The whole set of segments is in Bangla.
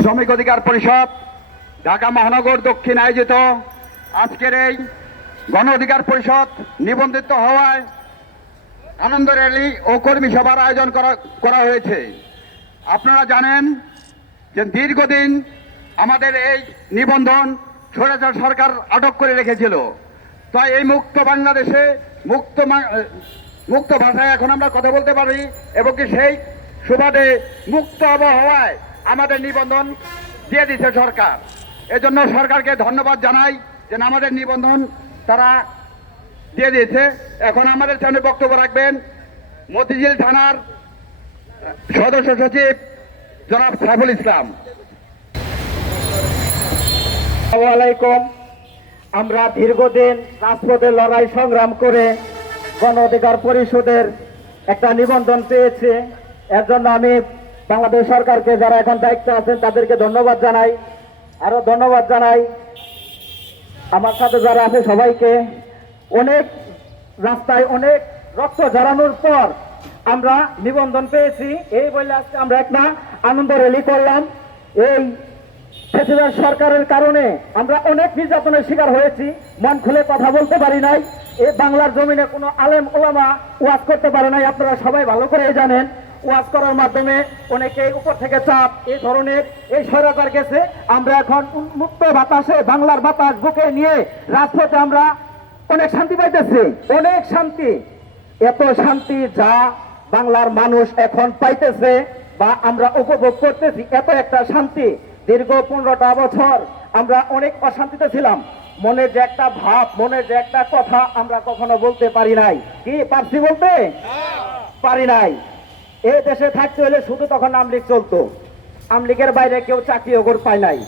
শ্রমিক অধিকার পরিষদ, ঢাকা মহানগর দক্ষিণ আয়োজিত আজকের এই গণ অধিকার পরিষদ নিবন্ধিত হওয়ায় আনন্দ র্যালি ও কর্মী সভার আয়োজন করা করা হয়েছে। আপনারা জানেন যে দীর্ঘদিন আমাদের এই নিবন্ধন স্বৈরাচার সরকার আটক করে রেখেছিল। তাই এই মুক্ত বাংলাদেশে মুক্ত মুক্ত ভাষায় এখন আমরা কথা বলতে পারি এবং কি সেই সুবাদে মুক্ত আবহাওয়ায় আমাদের নিবন্ধন দিয়ে দিচ্ছে সরকার। এজন্য সরকারকে ধন্যবাদ জানাই যে আমাদের নিবন্ধন তারা দিয়ে দিয়েছে। এখন আমাদের সামনে বক্তব্য রাখবেন মতিঝিল থানার সদস্য সচিব জনাব সাইফুল ইসলাম। আলাইকুম। আমরা দীর্ঘদিন রাজপথে লড়াই সংগ্রাম করে গণ অধিকার পরিষদের একটা নিবন্ধন পেয়েছে। এর জন্য আমি বাংলাদেশ সরকারকে যারা এখন দায়িত্ব আছেন, তাদেরকে ধন্যবাদ জানাই। আরও ধন্যবাদ জানাই। আমার সাথে যারা আছে সবাইকে, অনেক রাস্তায় অনেক রক্ত ঝরানোর পর আমরা নিবন্ধন পেয়েছি। এই বলে আজকে আমরা একটা আনন্দ র্যালি করলাম। এই ফেসিবাদ সরকারের কারণে আমরা অনেক নির্যাতনের শিকার হয়েছি। মন খুলে কথা বলতে পারি নাই। এই বাংলার জমিনে কোনো আলেম ওলামা ওয়াজ করতে পারে নাই। আপনারা সবাই ভালো করে জানেন। ওয়াজ করার মাধ্যমে অনেকে উপর থেকে চাপ এই ধরনের এই সরকার গেছে। আমরা এখন মুক্ত বাতাসে বাংলার বাতাস বুকে নিয়ে রাজপথে আমরা অনেক শান্তি পাইতেছি অনেক শান্তি। এত শান্তি যা বাংলার মানুষ এখন পাইতেছে বা আমরা উপভোগ করতেছি এত একটা শান্তি। দীর্ঘ পনেরোটা বছর আমরা অনেক অশান্তিতে ছিলাম। মনের যে একটা ভাব মনের যে একটা কথা আমরা কখনো বলতে পারি নাই। কি পারছি বলতে? পারি নাই। এই দেশে থাকতে হলে শুধু তখন আমলিগ চলতো। আমলিগের বাইরে কেউ চাকরি ওগর পায় নাই।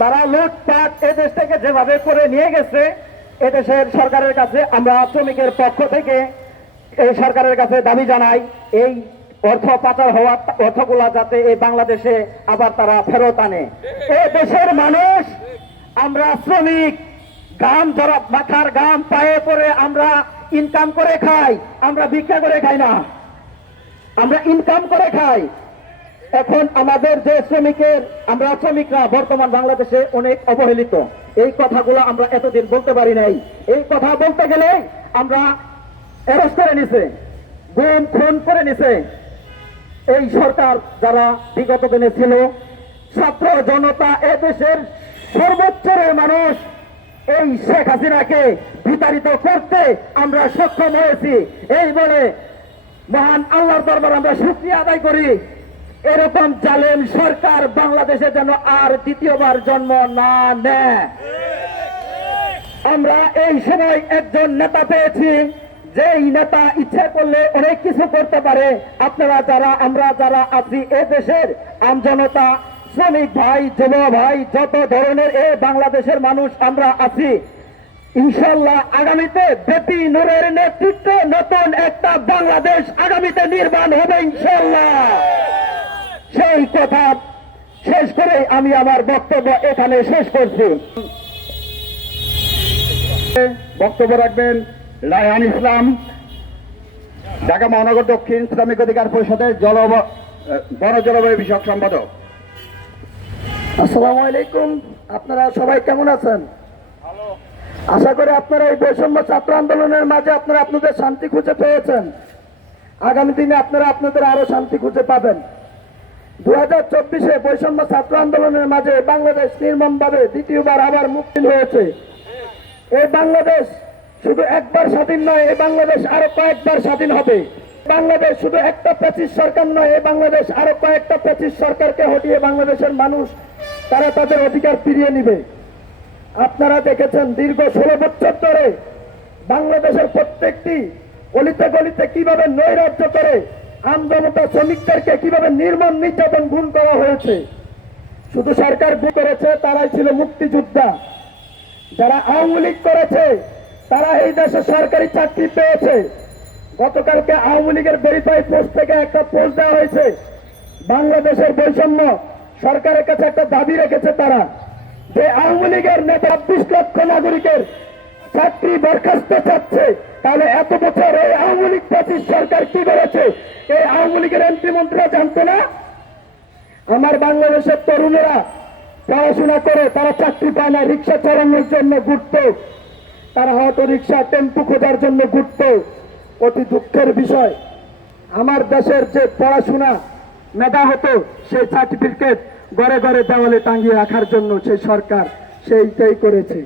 তারা লুটপাট এ দেশ থেকে যেভাবে করে নিয়ে গেছে এদেশের সরকারের কাছে আমরা শ্রমিকের পক্ষ থেকে এই সরকারের কাছে দাবি জানাই, এই অর্থ পাচার হওয়া অর্থগুলা যাতে এই বাংলাদেশে আবার তারা ফেরত আনে। এ দেশের মানুষ, আমরা শ্রমিক গাম ধরা মাথার গাম পায়ে পরে আমরা ইনকাম করে খাই, আমরা ভিক্ষা করে খাই না। আমরা ইনকাম করে খাই। এখন আমাদের যে শ্রমিকের, আমরা শ্রমিকরা বর্তমান বাংলাদেশে অনেক অবহেলিত। এই কথাগুলো আমরা এতদিন বলতে পারি নাই। এই কথা বলতে গেলে আমরা অ্যারেস্ট করে নিছে, গুম, খুন করে নিছে। এই সরকার যারা বিগত দিনে ছিল, ছাত্র জনতা এ দেশের সর্বোচ্চের মানুষ। এই শেখ হাসিনাকে বিতাড়িত করতে আমরা সক্ষম হয়েছি। এই বলে মহান আল্লাহর দরবার আমরা শুক্রিয়া আদায় করি। এরকম জালেম সরকার বাংলাদেশে যেন আর দ্বিতীয়বার জন্ম না নেয়। আমরা এই সময় একজন নেতা পেয়েছি। যেই নেতা ইচ্ছে করলে অনেক কিছু করতে পারে। আপনারা যারা, আমরা যারা আছি এ দেশের আমজনতা, শ্রমিক ভাই, যুব ভাই, যত ধরনের এ বাংলাদেশের মানুষ আমরা আছি ইনশাল্লাহ আগামীতে বেপি নূরের নেতৃত্বে নতুন একটা বাংলাদেশ আগামীতে নির্মাণ হবে ইনশাল্লাহ সেই কথা শেষ করে আমি আমার বক্তব্য এখানে শেষ করছি। বক্তব্য রাখবেন রায়হান ইসলাম ঢাকা মহানগর দক্ষিণ শ্রমিক অধিকার পরিষদের জল বন জলবায়ু বিষয়ক সম্পাদক। আসসালামু আলাইকুম আপনারা সবাই কেমন আছেন? আশা করি আপনারা এই বৈষম্য ছাত্র আন্দোলনের মাঝে আপনারা আপনাদের শান্তি খুঁজে পেয়েছেন। আগামী দিনে আপনারা আপনাদের আরও শান্তি খুঁজে পাবেন। দু হাজার চব্বিশে বৈষম্য ছাত্র আন্দোলনের মাঝে বাংলাদেশ নির্মমভাবে দ্বিতীয়বার আবার মুক্তি হয়েছে। এই বাংলাদেশ শুধু একবার স্বাধীন নয়, এই বাংলাদেশ আরও কয়েকবার স্বাধীন হবে। বাংলাদেশ শুধু একটা পঁচিশ সরকার নয়, এই বাংলাদেশ আরও কয়েকটা পঁচিশ সরকারকে হটিয়ে বাংলাদেশের মানুষ, তারা তাদের অধিকার ফিরিয়ে নিবে। আপনারা দেখেছেন দীর্ঘ ষোলো বছর ধরে বাংলাদেশের প্রত্যেকটি গলিতে গলিতে কীভাবে নৈরাজ্য করে আমজনতা শ্রমিকদেরকে কীভাবে নির্মম নির্যাতন গুণ করা হয়েছে? শুধু সরকার গুণ করেছে, তারাই ছিল মুক্তিযোদ্ধা। যারা আওয়ামী লীগ করেছে, তারা এই দেশে সরকারি চাকরি পেয়েছে। গতকালকে আওয়ামী লীগের ভেরিফাই পোস্ট থেকে একটা পোস্ট দেওয়া হয়েছে। বাংলাদেশের বৈষম্য সরকারের কাছে একটা দাবি রেখেছে তারা। যে আওয়ামী লীগের নেতা চব্বিশ লক্ষ নাগরিকের চাকরি বরখাস্ত চাচ্ছে। তাহলে এত বছর এই আওয়ামী লীগ পঁচিশ সরকার কি করেছে? এই আওয়ামী লীগের এমপি মন্ত্রীরা জানতো না? আমার বাংলাদেশের তরুণেরা পড়াশোনা করে তারা চাকরি পায় না, রিক্সা চালানোর জন্য ঘুরতো তারা হয়তো রিক্সা, টেম্পু খোঁজার জন্য ঘুরতো অতি দুঃখের বিষয়। আমার দেশের যে পড়াশোনা মেধা হতো, সেই সার্টিফিকেট ঘরে ঘরে দেওয়ালে টাঙিয়ে রাখার জন্য সেই সরকার সেইটাই করেছে।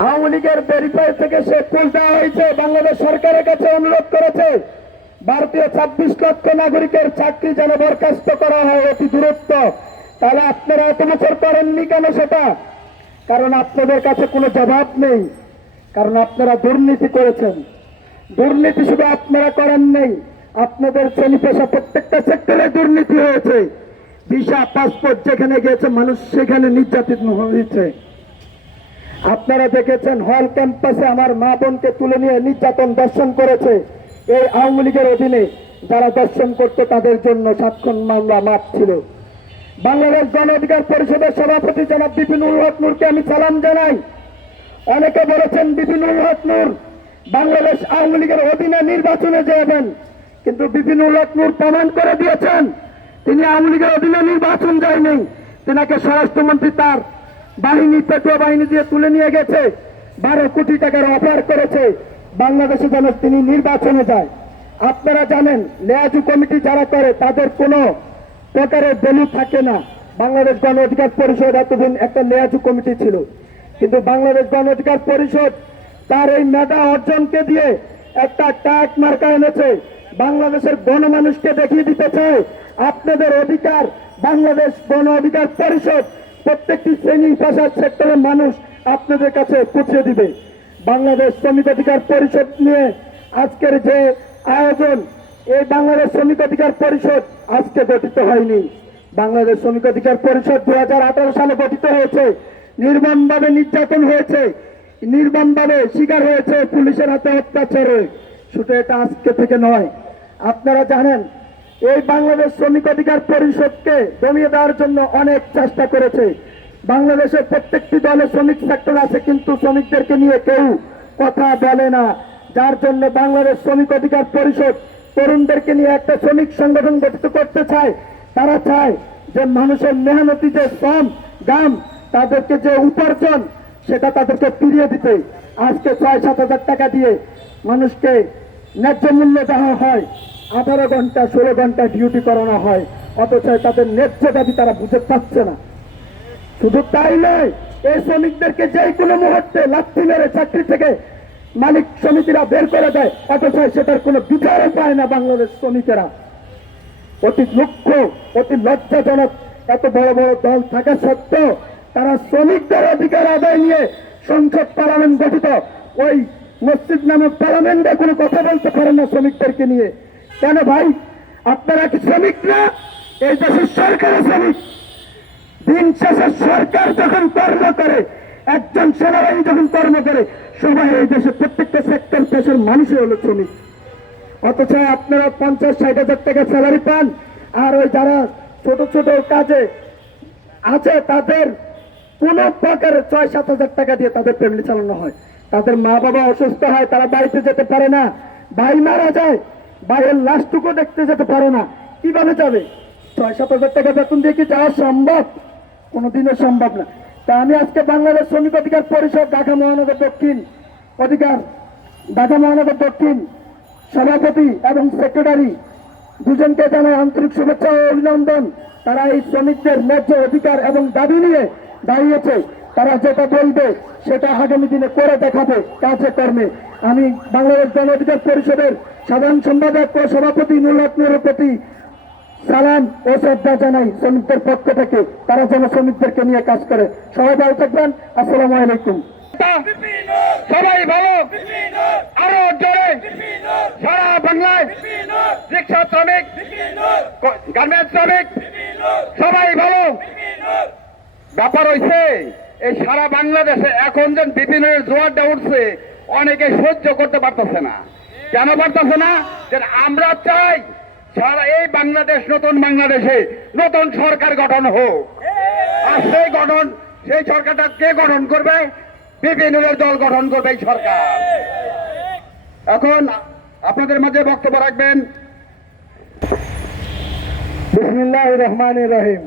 আওয়ামী লীগের ভেরিফাই থেকে সে কুল দেওয়া হয়েছে। বাংলাদেশ সরকারের কাছে অনুরোধ করেছে, ভারতীয় ছাব্বিশ লক্ষ নাগরিকের চাকরি যেন বরখাস্ত করা হয় অতি দূরত্ব তাহলে আপনারা এত বছর করেননি কেন সেটা? কারণ আপনাদের কাছে কোনো জবাব নেই। কারণ আপনারা দুর্নীতি করেছেন। দুর্নীতি শুধু আপনারা করেন নেই, আপনাদের শ্রেণি পেশা প্রত্যেকটা সেক্টরে দুর্নীতি হয়েছে। ভিসা, পাসপোর্ট যেখানে গিয়েছে, মানুষ সেখানে নির্যাতিত হয়েছে। আপনারা দেখেছেন, হল ক্যাম্পাসে আমার মা বোনকে তুলে নিয়ে নির্যাতন দর্শন করেছে। এই আওয়ামী লীগের অধীনে যারা দর্শন করতে, তাদের জন্য সাতক্ষণ মামলা মাপ ছিল। বাংলাদেশ গণ অধিকার পরিষদের সভাপতি জনাব বিপিনুল হক নূরকে আমি সালাম জানাই। অনেকে বলেছেন, বিপিনুল হক নূর বাংলাদেশ আওয়ামী লীগের অধীনে নির্বাচনে যাবেন। কিন্তু বিপিনুল হক নূর প্রমাণ করে দিয়েছেন তিনি আওয়ামী লীগের অধীনে নির্বাচন যায়নি তেনাকে স্বরাষ্ট্রমন্ত্রী তার বাহিনী পেট্রো বাহিনী দিয়ে তুলে নিয়ে গেছে। বারো কোটি টাকার অফার করেছে। বাংলাদেশে যেন তিনি নির্বাচনে যায়। আপনারা জানেন, লেয়াজু কমিটি যারা করে, তাদের কোনো প্রকারের ভ্যালু থাকে না। বাংলাদেশ গণ অধিকার পরিষদ এতদিন একটা লেয়াজু কমিটি ছিল। কিন্তু বাংলাদেশ গণ অধিকার পরিষদ তার এই মেধা অর্জনকে দিয়ে একটা ট্যাগ মার্কা এনেছে। বাংলাদেশের গণমানুষকে দেখিয়ে দিতে চায় আপনাদের অধিকার বাংলাদেশ গণ অধিকার পরিষদ প্রত্যেকটি শ্রেণি পেশার সেক্টরের মানুষ আপনাদের কাছে পৌঁছে দিবে। বাংলাদেশ শ্রমিক অধিকার পরিষদ নিয়ে আজকের যে আয়োজন, এই বাংলাদেশ শ্রমিক অধিকার পরিষদ আজকে গঠিত হয়নি। বাংলাদেশ শ্রমিক অধিকার পরিষদ দু হাজার আঠারো সালে গঠিত হয়েছে। নির্মমভাবে নির্যাতন হয়েছে। নির্মমভাবে শিকার হয়েছে পুলিশের হাতে অত্যাচারে। শুধু এটা আজকে থেকে নয় আপনারা জানেন, এই বাংলাদেশ শ্রমিক অধিকার পরিষদকে দমিয়ে দেওয়ার জন্য অনেক চেষ্টা করেছে। বাংলাদেশের প্রত্যেকটি দলে শ্রমিক সেক্টর আছে, কিন্তু শ্রমিকদেরকে নিয়ে কেউ কথা বলে না। যার জন্য বাংলাদেশ শ্রমিক অধিকার পরিষদ তরুণদেরকে নিয়ে একটা শ্রমিক সংগঠন গঠিত করতে চায়। তারা চায় যে মানুষের মেহনতি যে শ্রম গাম তাদেরকে যে উপার্জন, সেটা তাদেরকে ফিরিয়ে দিতে। আজকে ছয় সাত হাজার টাকা দিয়ে মানুষকে ন্যায্য মূল্য দেওয়া হয়। আঠারো ঘণ্টা, ষোলো ঘণ্টা ডিউটি করানো হয়। অথচ তাদের ন্যায্য দাবি তারা বুঝে পাচ্ছে না। শুধু তাই নয়, এই শ্রমিকদেরকে যে কোনো মুহূর্তে লাথি মেরে চাকরি থেকে মালিক সমিতিরা বের করে দেয়, অথচ সেটার কোনো বিচারও পায় না বাংলাদেশ শ্রমিকেরা। অতি দুঃখ অতি লজ্জাজনক এত বড় বড় দল থাকা সত্ত্বেও তারা শ্রমিকদের অধিকার আদায় নিয়ে সংসদ পার্লামেন্ট গঠিত। ওই মসজিদ নামক পার্লামেন্টে কোনো কথা বলতে পারেন না শ্রমিকদেরকে নিয়ে। কেন ভাই? আপনারা কি শ্রমিক না? এই দেশের সরকারের শ্রমিক দিন শেষে সরকার যখন কর্ম করে, একজন সেনাবাহিনী যখন কর্ম করে, সবাই এই দেশের প্রত্যেকটা সেক্টর পেশার মানুষই হলো শ্রমিক। অথচ আপনারা পঞ্চাশ, ষাট হাজার টাকা স্যালারি পান, আর ওই যারা ছোট ছোট কাজে আছে, তাদের কোন প্রকারে ছয়, সাত হাজার টাকা দিয়ে তাদের ফ্যামিলি চালানো হয়। তাদের মা বাবা অসুস্থ হয়, তারা বাড়িতে যেতে পারে না। ভাই মারা যায় ভাইয়ের লাশটুকু দেখতে যেতে পারে না। কীভাবে যাবে? ছয়, সাত হাজার টাকা বেতন দিয়ে কি যাওয়া সম্ভব? কোনোদিনও সম্ভব না। তা আমি আজকে বাংলাদেশ শ্রমিক অধিকার পরিষদ, ঢাকা মহানগর দক্ষিণ অধিকার, ঢাকা মহানগর দক্ষিণ সভাপতি এবং সেক্রেটারি দুজনকে জানাই আন্তরিক শুভেচ্ছা ও অভিনন্দন। তারা এই শ্রমিকদের ন্যায্য অধিকার এবং দাবি নিয়ে দাঁড়িয়েছে। তারা যেটা বলবে, সেটা আগামী দিনে করে দেখাবে। কাজে কর্মে। আমি বাংলাদেশ গণ অধিকার পরিষদের সাধারণ সম্পাদক ও সভাপতি নুরুল নুরের প্রতি সালাম ও শ্রদ্ধা জানাই শ্রমিকদের পক্ষ থেকে। তারা যেন শ্রমিকদেরকে নিয়ে কাজ করে। সবাই ভালো থাকবেন। আসসালামু আলাইকুম। সবাই ভালো। আরও জোরে। সারা বাংলায় রিক্সা শ্রমিক, গার্মেন্টস শ্রমিক, সবাই ভালো। ব্যাপার হইছে এই সারা বাংলাদেশে এখন যেন বিভিন্ন জোয়ারটা উঠছে, অনেকে সহ্য করতে পারতেছে না। কেন পারতেছে না? যে আমরা চাই সারা এই বাংলাদেশ, নতুন বাংলাদেশে নতুন সরকার গঠন হোক। আর সেই গঠন, সেই সরকারটা কে গঠন করবে? বিভিন্ন দল গঠন করবে এই সরকার। এখন আপনাদের মাঝে বক্তব্য রাখবেন। বিসমিল্লাহ রহমান রহিম।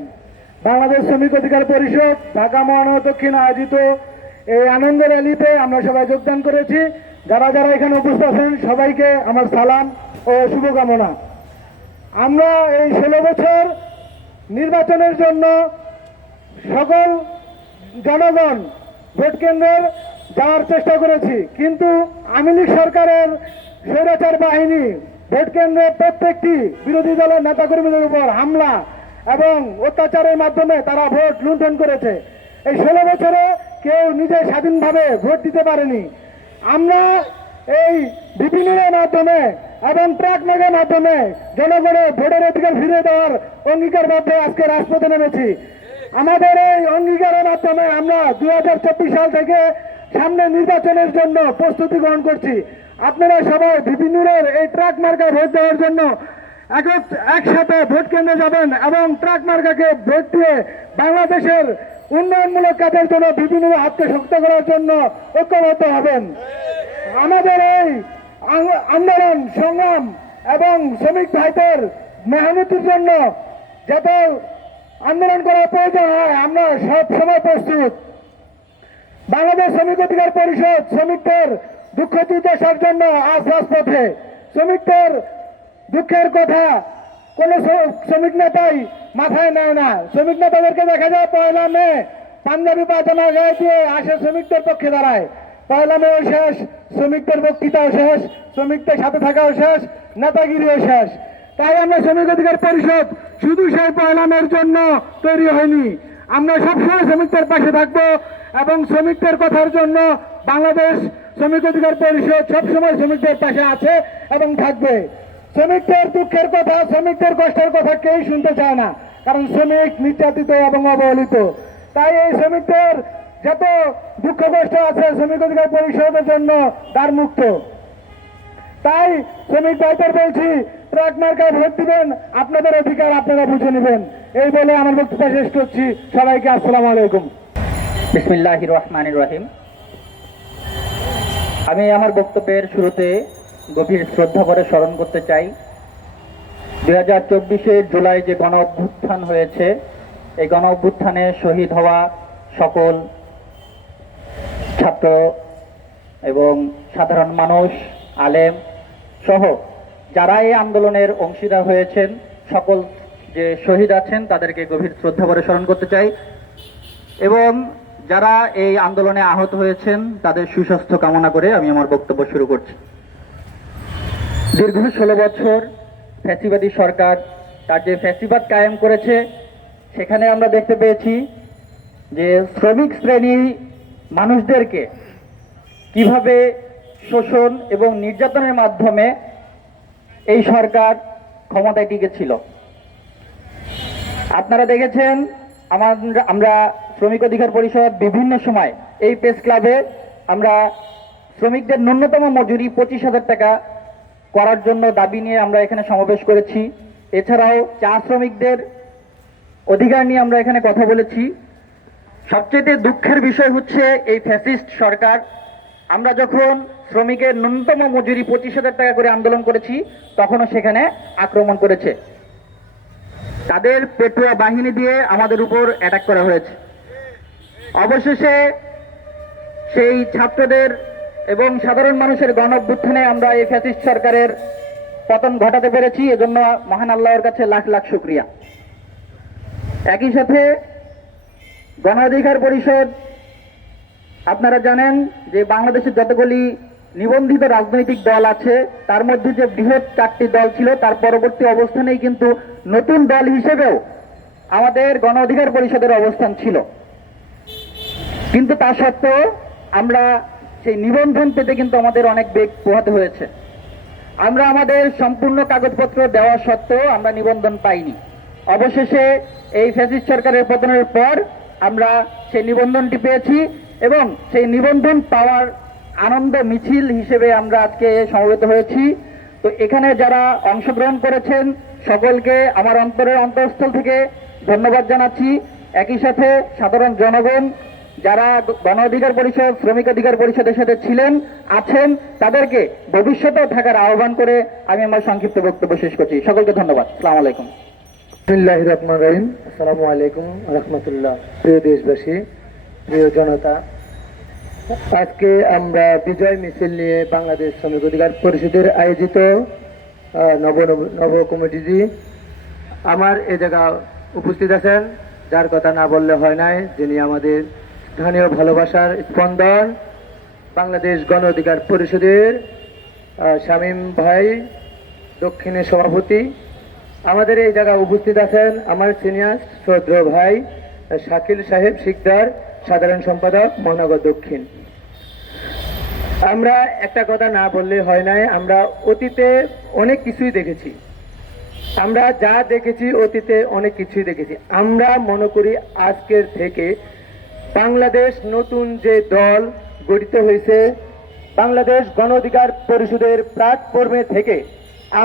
বাংলাদেশ শ্রমিক অধিকার পরিষদ, ঢাকা মহানগর দক্ষিণ আয়োজিত এই আনন্দ র্যালিতে আমরা সবাই যোগদান করেছি। যারা যারা এখানে উপস্থিত আছেন, সবাইকে আমার সালাম ও শুভকামনা। আমরা এই ষোলো বছর নির্বাচনের জন্য সকল জনগণ ভোট কেন্দ্রের যাওয়ার চেষ্টা করেছি। কিন্তু আওয়ামী লীগ সরকারের স্বৈরাচার বাহিনী ভোট কেন্দ্রে প্রত্যেকটি বিরোধী দলের নেতাকর্মীদের উপর হামলা এবং অত্যাচারের মাধ্যমে তারা ভোট লুণ্ঠন করেছে। এই ষোলো বছরে কেউ নিজে স্বাধীনভাবে ভোট দিতে পারেনি। আমরা এই বিপিনের মাধ্যমে এবং ট্রাক মেঘের মাধ্যমে জনগণের ভোটের অধিকার ফিরে দেওয়ার অঙ্গীকার মধ্যে আজকে রাজপথে নেমেছি। আমাদের এই অঙ্গীকারের মাধ্যমে আমরা দু হাজার চব্বিশ সাল থেকে সামনে নির্বাচনের জন্য প্রস্তুতি গ্রহণ করছি। আপনারা সবাই বিপিনুরের এই ট্রাক মার্কা ভোট দেওয়ার জন্য এক- একসাথে ভোট কেন্দ্রে যাবেন এবং ট্রাক মার্কাকে ভোট দিয়ে বাংলাদেশের উন্নয়নমূলক কাজের জন্য বিভিন্ন হাতকে শক্ত করার জন্য ঐক্যবদ্ধ হবেন। আমাদের এই আন্দোলন, সংগ্রাম এবং শ্রমিক ভাইদের মেহনতির জন্য যাতে আন্দোলন করার প্রয়োজন হয়, আমরা সব সময় প্রস্তুত। বাংলাদেশ শ্রমিক অধিকার পরিষদ শ্রমিকদের দুঃখ দুর্দশার জন্য আজ রাজপথে। শ্রমিকদের দুঃখের কথা, কোন শ্রমিক নেতাই মাথায় নেয় না। শ্রমিক নেতাদেরকে দেখা যায় পয়লা মে, পাঞ্জাবি পাজামা গায়ে দিয়ে আসে শ্রমিকদের পক্ষে দাঁড়ায়। পয়লা মেও শেষ, শ্রমিকদের বক্তৃতাও শেষ, শ্রমিকদের সাথে থাকাও শেষ, নেতাগিরিও শেষ। তাই আমরা শ্রমিক অধিকার পরিষদ শুধু সেই পয়লামের জন্য তৈরি হয়নি। আমরা সবসময় শ্রমিকদের পাশে থাকব এবং শ্রমিকদের কথার জন্য বাংলাদেশ শ্রমিক অধিকার পরিষদ সবসময় শ্রমিকদের পাশে আছে এবং থাকবে। শ্রমিকদের দুঃখের কথা, শ্রমিকদের কষ্টের কথা কেউ শুনতে চায় না, কারণ শ্রমিক নির্যাতিত এবং অবহেলিত। তাই এই শ্রমিকদের যত দুঃখ কষ্ট আছে, শ্রমিক অধিকার পরিষদের জন্য দ্বার মুক্ত তাই শ্রমিক ভাইদের বলছি, ট্রাক মার্কায় ভোট দিবেন, আপনাদের অধিকার আপনারা বুঝে নেবেন। এই বলে আমার বক্তব্য শেষ করছি। সবাইকে আসসালামু আলাইকুম। বিসমিল্লাহ রহমান রহিম। আমি আমার বক্তব্যের শুরুতে গভীর শ্রদ্ধা করে স্মরণ করতে চাই। দুই হাজার চব্বিশে জুলাই যে গণ অভ্যুত্থান হয়েছে, এই গণ অভ্যুত্থানে শহীদ হওয়া সকল ছাত্র এবং সাধারণ মানুষ, আলেম সহ যারা এই আন্দোলনের অংশীদার হয়েছেন, সকল যে শহীদ আছেন, তাদেরকে গভীর শ্রদ্ধা করে স্মরণ করতে চাই। এবং যারা এই আন্দোলনে আহত হয়েছেন, তাদের সুস্বাস্থ্য কামনা করে আমি আমার বক্তব্য শুরু করছি। দীর্ঘ ষোলো বছর ফ্যাসিবাদী সরকার তার যে ফ্যাসিবাদ কায়েম করেছে, সেখানে আমরা দেখতে পেয়েছি যে শ্রমিক শ্রেণি মানুষদেরকে কীভাবে শোষণ এবং নির্যাতনের মাধ্যমে এই সরকার ক্ষমতায় টিকেছিল। আপনারা দেখেছেন, আমার আমরা শ্রমিক অধিকার পরিষদ বিভিন্ন সময় এই প্রেস ক্লাবে আমরা শ্রমিকদের ন্যূনতম মজুরি পঁচিশ হাজার টাকা করার জন্য দাবি নিয়ে আমরা এখানে সমাবেশ করেছি। এছাড়াও চা শ্রমিকদের অধিকার নিয়ে আমরা এখানে কথা বলেছি। সবচেয়ে দুঃখের বিষয় হচ্ছে এই ফ্যাসিস্ট সরকার। আমরা যখন শ্রমিকের ন্যূনতম মজুরি পঁচিশ হাজার টাকা করে আন্দোলন করেছি, তখনও সেখানে আক্রমণ করেছে। তাদের পেটুয়া বাহিনী দিয়ে আমাদের উপর অ্যাটাক করা হয়েছে। অবশেষে সেই ছাত্রদের এবং সাধারণ মানুষের গণ আমরা এই ফ্যাসিস্ট সরকারের পতন ঘটাতে পেরেছি, এজন্য মহান আল্লাহর কাছে লাখ লাখ শুক্রিয়া। একই সাথে গণ অধিকার পরিষদ, আপনারা জানেন যে বাংলাদেশের যতগুলি নিবন্ধিত রাজনৈতিক দল আছে, তার মধ্যে যে বৃহৎ চারটি দল ছিল, তার পরবর্তী অবস্থানেই কিন্তু নতুন দল হিসেবেও আমাদের গণ অধিকার পরিষদের অবস্থান ছিল। কিন্তু তা সত্ত্বেও আমরা সেই নিবন্ধন পেতে কিন্তু আমাদের অনেক বেগ পোহাতে হয়েছে। আমরা আমাদের সম্পূর্ণ কাগজপত্র দেওয়া সত্ত্বেও আমরা নিবন্ধন পাইনি। অবশেষে এই ফ্যাসিস্ট সরকারের পতনের পর আমরা সেই নিবন্ধনটি পেয়েছি এবং সেই নিবন্ধন পাওয়ার আনন্দ মিছিল হিসেবে আমরা আজকে সমবেত হয়েছি। তো এখানে যারা অংশগ্রহণ করেছেন, সকলকে আমার অন্তরের অন্তঃস্থল থেকে ধন্যবাদ জানাচ্ছি। একই সাথে সাধারণ জনগণ যারা গণ অধিকার পরিষদ, শ্রমিক অধিকার পরিষদের সাথে ছিলেন, আছেন, তাদেরকে ভবিষ্যতেও থাকার আহ্বান করে আমি আমার সংক্ষিপ্ত বক্তব্য শেষ করছি। সকলকে ধন্যবাদ। সালাম আলাইকুম। বিসমিল্লাহ রহমান রহিম। আসসালামু আলাইকুম রহমতুল্লাহ। প্রিয় দেশবাসী, প্রিয় জনতা, আজকে আমরা বিজয় মিছিল নিয়ে বাংলাদেশ শ্রমিক অধিকার পরিষদের আয়োজিত নব, নব- কমিটিজি, আমার এ জায়গা উপস্থিত আছেন, যার কথা না বললে হয় নাই, যিনি আমাদের স্থানীয় ভালোবাসার স্পন্দন বাংলাদেশ গণ অধিকার পরিষদের শামীম ভাই, দক্ষিণের সভাপতি। আমাদের এই জায়গায় উপস্থিত আছেন আমার সিনিয়র শ্রদ্ধ ভাই, শাকিল সাহেব শিকদার, সাধারণ সম্পাদক, মহানগর দক্ষিণ। আমরা একটা কথা না বললে হয় নাই, আমরা অতীতে অনেক কিছুই দেখেছি। আমরা যা দেখেছি, অতীতে অনেক কিছুই দেখেছি। আমরা মনে করি আজকের থেকে বাংলাদেশ নতুন যে দল গঠিত হয়েছে, বাংলাদেশ গণ অধিকার পরিষদের প্ল্যাটফর্মে থেকে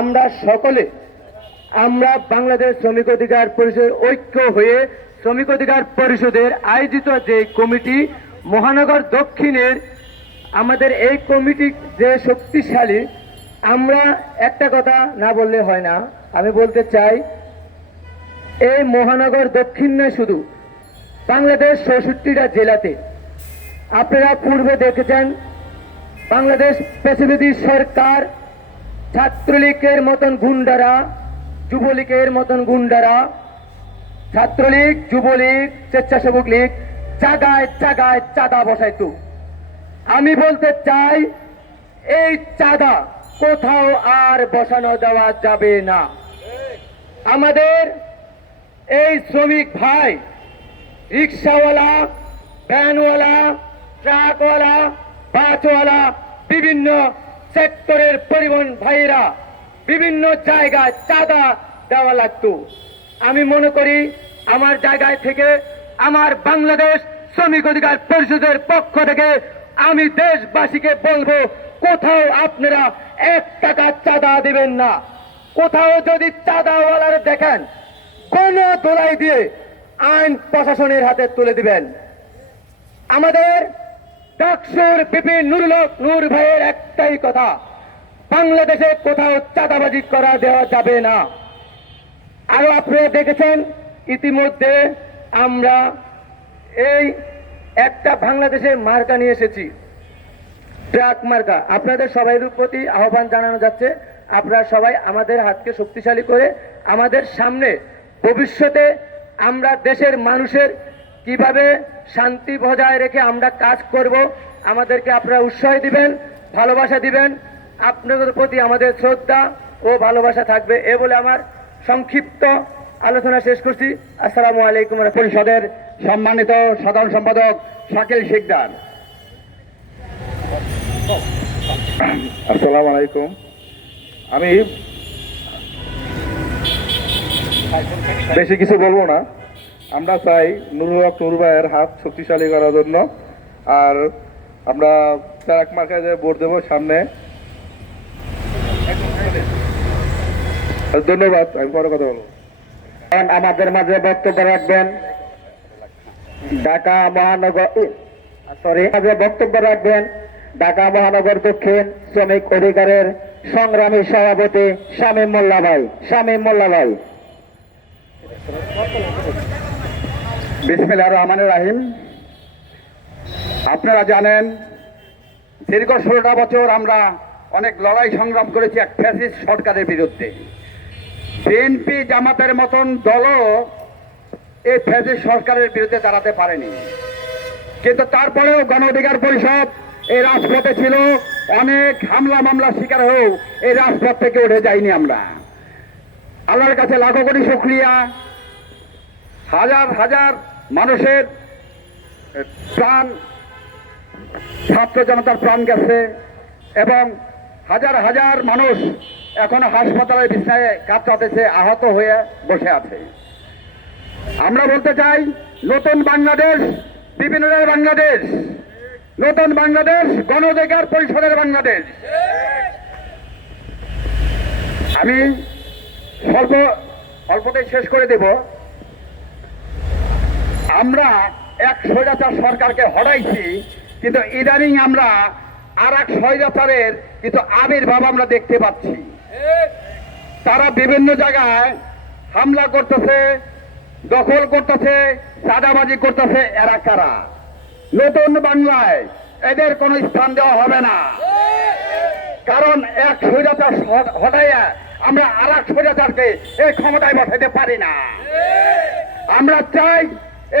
আমরা সকলে, আমরা বাংলাদেশ শ্রমিক অধিকার পরিষদের ঐক্য হয়ে শ্রমিক অধিকার পরিষদের আয়োজিত যে কমিটি, মহানগর দক্ষিণের আমাদের এই কমিটি যে শক্তিশালী, আমরা একটা কথা না বললে হয় না। আমি বলতে চাই, এই মহানগর দক্ষিণ শুধু বাংলাদেশ চৌষট্টিটা জেলাতে। আপনারা পূর্বে দেখেছেন, বাংলাদেশ পেশিবিধি সরকার ছাত্রলীগের মতন গুন্ডারা, যুবলীগের মতন গুন্ডারা, ছাত্রলীগ, যুবলীগ, স্বেচ্ছাসেবক লীগ জাগায় জাগায় চাঁদা বসাইতো। আমি বলতে চাই, এই চাঁদা কোথাও আর বসানো দেওয়া যাবে না। আমাদের এই শ্রমিক ভাই রিক্সাওয়ালা, ভ্যানওয়ালা, ট্রাকওয়ালা, বাসওয়ালা, বিভিন্ন সেক্টরের পরিবহন ভাইরা বিভিন্ন জায়গায় চাঁদা দেওয়া লাগতো। আমি মনে করি আমার জায়গায় থেকে আমার বাংলাদেশ শ্রমিক অধিকার পরিষদের পক্ষ থেকে আমি দেশবাসীকে বলব, কোথাও আপনারা এক টাকা চাঁদা দেবেন না। কোথাও যদি চাঁদাওয়ালার দেখেন কোন দোলাই দিয়ে আইন প্রশাসনের হাতে তুলে দিবেন। আমাদের ডাকসুর বিপিন নুরুল হক নূর ভাইয়ের একটাই কথা, বাংলাদেশে কোথাও চাঁদাবাজি করা দেওয়া যাবে না। আরও আপনারা দেখেছেন, ইতিমধ্যে আমরা এই একটা বাংলাদেশের মার্কা নিয়ে এসেছি। ট্রাক মার্কা। আপনাদের সবাই প্রতি আহ্বান জানানো যাচ্ছে, আপনারা সবাই আমাদের হাতকে শক্তিশালী করে আমাদের সামনে ভবিষ্যতে আমরা দেশের মানুষের কীভাবে শান্তি বজায় রেখে আমরা কাজ করব, আমাদেরকে আপনারা উৎসাহ দিবেন, ভালোবাসা দিবেন। আপনাদের প্রতি আমাদের শ্রদ্ধা ও ভালোবাসা থাকবে এ বলে আমার সংক্ষিপ্ত আলোচনা শেষ করছি। আসসালামু আলাইকুম পরিষদের সম্মানিত সাধারণ সম্পাদক শাকিল শিকদার। আসসালামু আলাইকুম। আমি বেশি কিছু বলব না। আমরা চাই নুরুল হক নুর ভাইয়ের হাত শক্তিশালী করার জন্য। আর আমরা চারাক মার্কায় যে ভোট দেবো সামনে। ধন্যবাদ, আমি পরে কথা বলব। আমাদের মাঝে বক্তব্য রাখবেন। ঢাকা মহানগর সরি মাঝে বক্তব্য রাখবেন। ঢাকা মহানগর দক্ষিণ শ্রমিক অধিকারের সংগ্রামী সভাপতি শামীম মোল্লা ভাই, শামীম মোল্লা ভাই। বিসমিল্লাহ রহমানুর রাহিম। আপনারা জানেন, দীর্ঘ ষোলোটা বছর আমরা অনেক লড়াই সংগ্রাম করেছি এক ফ্যাসিস্ট সরকারের বিরুদ্ধে। বিএনপি জামাতের মতন দলও এই ফ্যাসিস্ট সরকারের বিরুদ্ধে দাঁড়াতে পারেনি। কিন্তু তারপরেও গণ অধিকার পরিষদ এই রাজপথে ছিল। অনেক হামলা মামলা শিকার হয়েও এই রাজপথ থেকে উঠে যাইনি আমরা। আল্লাহর কাছে লাখো কোটি শুক্রিয়া। হাজার হাজার মানুষের প্রাণ, ছাত্র জনতার প্রাণ গেছে এবং হাজার হাজার মানুষ এখনও হাসপাতালের বিছানায় কাতরাতেছে আহত হয়ে বসে আছে। আমরা বলতে চাই, নতুন বাংলাদেশ বিভিন্ন বাংলাদেশ, নতুন বাংলাদেশ গণ পরিষদের বাংলাদেশ। আমি স্বল্প, অল্পতেই শেষ করে দেব। আমরা এক স্বৈরাচার সরকারকে হটাইছি কিন্তু ইদানিং আমরা আর এক স্বৈরাচারের কিন্তু আবির্ভাব আমরা দেখতে পাচ্ছি। তারা বিভিন্ন জায়গায় হামলা করতেছে, দখল করতেছে, চাঁদাবাজি করতেছে, এরা কারা? নতুন বাংলায় এদের কোনো স্থান দেওয়া হবে না। কারণ এক স্বৈরাচার হটাইয়া আমরা আর এক স্বৈরাচারকে এই ক্ষমতায় বসাইতে পারি না। আমরা চাই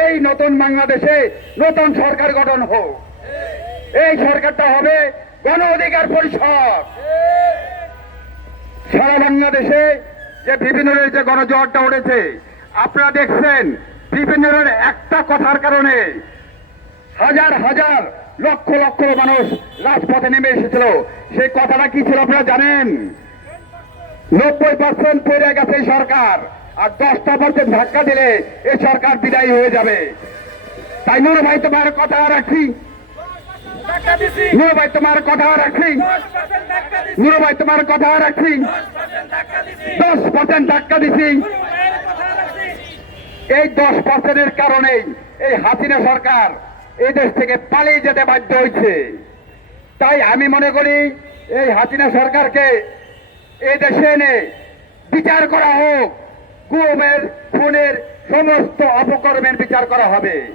এই নতুন বাংলাদেশে নতুন সরকার গঠন হোক। এই সরকারটা হবে গণ অধিকার পরিষদ। সারা বাংলাদেশে যে বিভিন্ন যে গণজোয়ারটা উঠেছে, আপনারা দেখছেন বিভিন্ন একটা কথার কারণে হাজার হাজার লক্ষ লক্ষ মানুষ রাজপথে নেমে এসেছিল। সেই কথাটা কি ছিল আপনারা জানেন? নব্বই পার্সেন্ট পড়ে গেছে সরকার। আর দশটা পার্সেন্ট ধাক্কা দিলে এ সরকার বিদায়ী হয়ে যাবে। তাই নুর ভাই তোমার কথা রাখি নুর ভাই তোমার কথা রাখি নুর ভাই তোমার কথা রাখি দশ পার্সেন্ট ধাক্কা দিছি। এই দশ পার্সেন্টের কারণেই এই হাসিনা সরকার এই দেশ থেকে পালিয়ে যেতে বাধ্য হয়েছে। তাই আমি মনে করি এই হাসিনা সরকারকে এই দেশে এনে বিচার করা হোক। গুমের খুনের সমস্ত অপকর্মের বিচার করা হবে।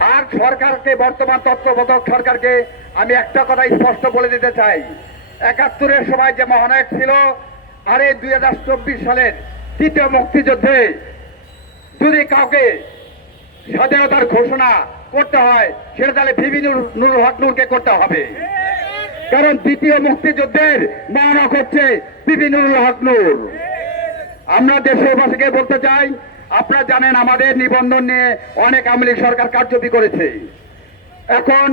আর সরকারকে, বর্তমান তত্ত্বাবধায়ক সরকারকে আমি একটা কথা স্পষ্ট বলে দিতে চাই। একাত্তরের সময় যে মহানায়ক ছিল, আর এই দুই হাজার চব্বিশ সালের তৃতীয় মুক্তিযুদ্ধে যদি কাউকে স্বাধীনতার ঘোষণা করতে হয়, সেটা তাহলে ভিবি নুর- হক নূরকে করতে হবে। কারণ দ্বিতীয় মুক্তিযুদ্ধের মহানক হচ্ছে বিবি নুরুল হক নূর। আমরা দেশবাসীকে বলতে চাই, আপনারা জানেন আমাদের নিবন্ধন নিয়ে অনেক আওয়ামী সরকার কারচুপি করেছে। এখন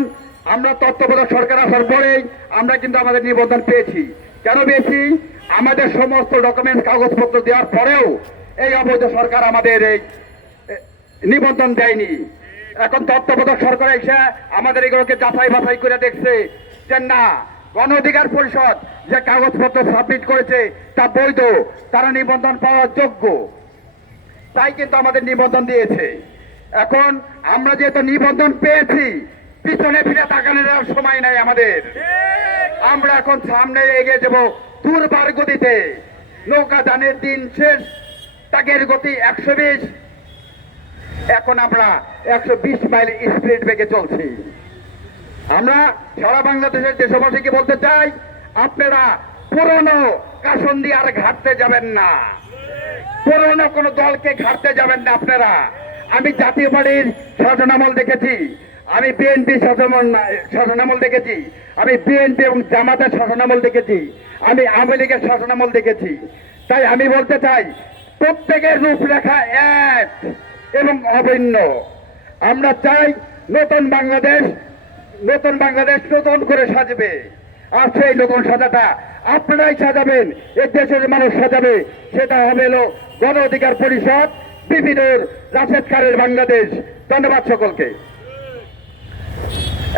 আমরা তত্ত্বাবধায়ক সরকার আসার পরেই আমরা কিন্তু আমাদের নিবন্ধন পেয়েছি। কেন পেয়েছি? আমাদের সমস্ত ডকুমেন্টস কাগজপত্র দেওয়ার পরেও এই অবৈধ সরকার আমাদের এই নিবন্ধন দেয়নি। এখন তত্ত্বাবধায়ক সরকার এসে আমাদের এগুলোকে যাচাই বাছাই করে দেখছে যে না গণ অধিকার পরিষদ যে কাগজপত্র সাবমিট করেছে, তা বৈধ, তারা নিবন্ধন পাওয়ার যোগ্য। তাই কিন্তু আমাদের নিবন্ধন দিয়েছে। এখন আমরা যেহেতু নিবন্ধন পেয়েছি, পিছনে ফিরে তাকানোর সময় নাই আমাদের। আমরা এখন সামনে এগিয়ে যাব দুর্বার গতিতে। নৌকা দানের দিন শেষ, তাগের গতি একশো বিশ। এখন আমরা একশো বিশ মাইল স্পিড বেগে চলছি। আমরা সারা বাংলাদেশের দেশবাসীকে বলতে চাই, আপনারা পুরনো কাসন্দি আর ঘাটতে যাবেন না। পুরনো কোনো দলকে ঘাটতে যাবেন না আপনারা। আমি জাতীয় পার্টির শাসনামল দেখেছি, আমি বিএনপি শাসনামল দেখেছি, আমি বিএনপি এবং জামাতের শাসনামল দেখেছি, আমি আওয়ামী লীগের শাসনামল দেখেছি। তাই আমি বলতে চাই, প্রত্যেকের রূপরেখা এক এবং অভিন্ন। আমরা চাই নতুন বাংলাদেশ নতুন বাংলাদেশ নতুন করে সাজবে। আর সেই নতুন সাজাটা আপনারাই সাজাবেন এই দেশের মানুষ সাজাবে। সেটা হবে হলো গণ অধিকার পরিষদ বিভিন্ন রাশেদ খানের বাংলাদেশ। ধন্যবাদ সকলকে।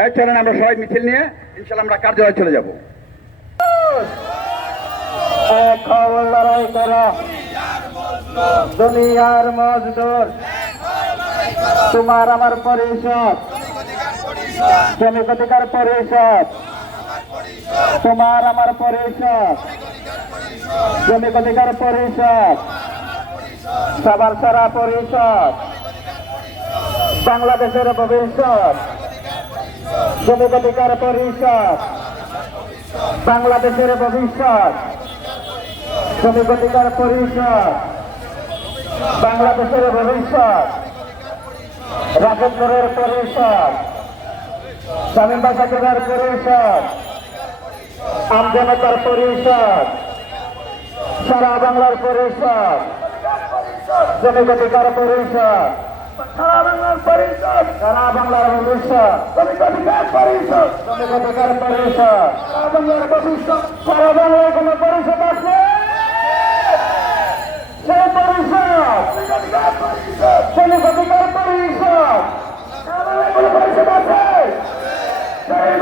এই চলেন আমরা সবাই মিছিল নিয়ে ইনশাল্লাহ আমরা কার্যালয়ে চলে যাব। এক লড়াই করো। দুনিয়ার মজদুর। তোমার আমার পরিষদ। শ্রমিক অধিকার পরিষদ তোমার আমার পরিষদ শ্রমিক অধিকার পরিষদ সবার সারা পরিষদ বাংলাদেশের ভবিষ্যৎ শ্রমিক অধিকার পরিষদ বাংলাদেশের ভবিষ্যৎ শ্রমিক অধিকার পরিষদ বাংলাদেশের ভবিষ্যৎ রাজেন্দ্রের পরিষদ বাসাকের পরিষদ। আমজনতার পরিষদ। সারা বাংলার পরিষদ। অধিকার পরিষদ। সারা বাংলার পরিষদ। সারা বাংলার ভবিষ্যৎ। অধিকার পরিষদ। অধিকার পরিষদ। সারা বাংলার ভবিষ্যৎ। সারা বাংলার কোনো পরিষদ আছে? সেই পরিষদ? অধিকার পরিষদ। সারা পরিষদ Hey,